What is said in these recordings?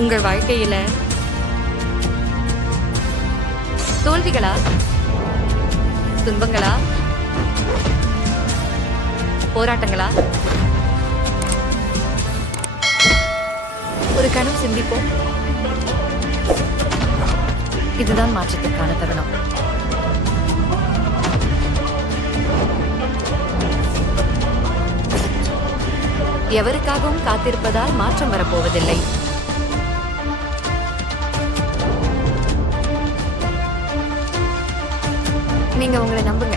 உங்கள் வாழ்க்கையில தோல்விகளா, துன்பங்களா, போராட்டங்களா? ஒரு கணம் சிந்திப்போம். இதுதான் மாற்றத்திற்கான தருணம். எவருக்காகவும் காத்திருப்பதால் மாற்றம் வரப்போவதில்லை. நீங்க உங்களை நம்புங்க.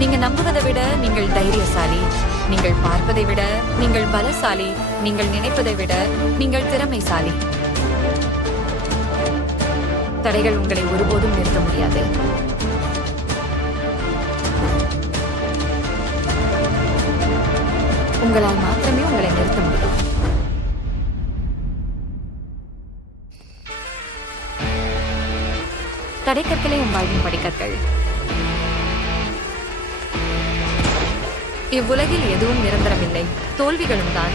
நீங்க நம்புவதை விட நீங்கள் தைரியசாலி. நீங்கள் பார்ப்பதை விட நீங்கள் பலசாலி. நீங்கள் நினைப்பதை விட நீங்கள் திறமைசாலி. தடைகள் உங்களை ஒருபோதும் நிறுத்த முடியாது. உங்களால் மாத்திரமே உங்களை நிறுத்த முடியும். தடைக்கற்களே உன் வாழ்வின் படிக்கற்கள். இவ்வுலகில் எதுவும் நிரந்தரமில்லை, தோல்விகளும் தான்.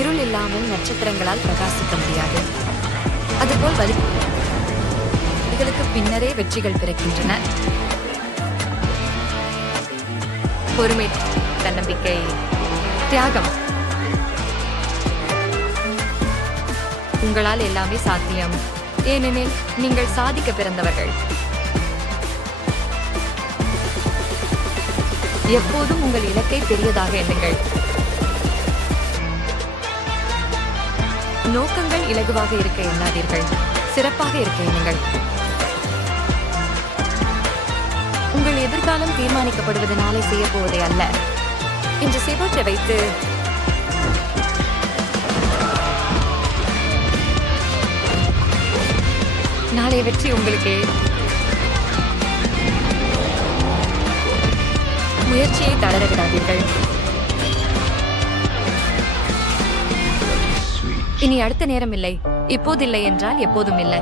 இருள் இல்லாமல் நட்சத்திரங்களால் பிரகாசிக்க முடியாது. அதுபோல் வலிகளுக்கு பின்னரே வெற்றிகள் பிறக்கின்றன. பொறுமை, தன்னம்பிக்கை, தியாகம். உங்களால் எல்லாமே சாத்தியம், ஏனெனில் நீங்கள் சாதிக்க பிறந்தவர்கள். எப்போதும் உங்கள் இலக்கை பெரியதாக எண்ணுங்கள். நோக்கங்கள் இலகுவாக இருக்க எண்ணாதீர்கள், சிறப்பாக இருக்க எண்ணுங்கள். உங்கள் எதிர்காலம் தீர்மானிக்கப்படுவதனாலே செய்ய போவதே அல்ல. இன்று செய்வற்றை வைத்து நாளைய வெற்றி உங்களுக்கே. முயற்சியை தளர விடாதீர்கள். இனி அடுத்த நேரம் இல்லை. இப்போதில்லை என்றால் எப்போதும் இல்லை.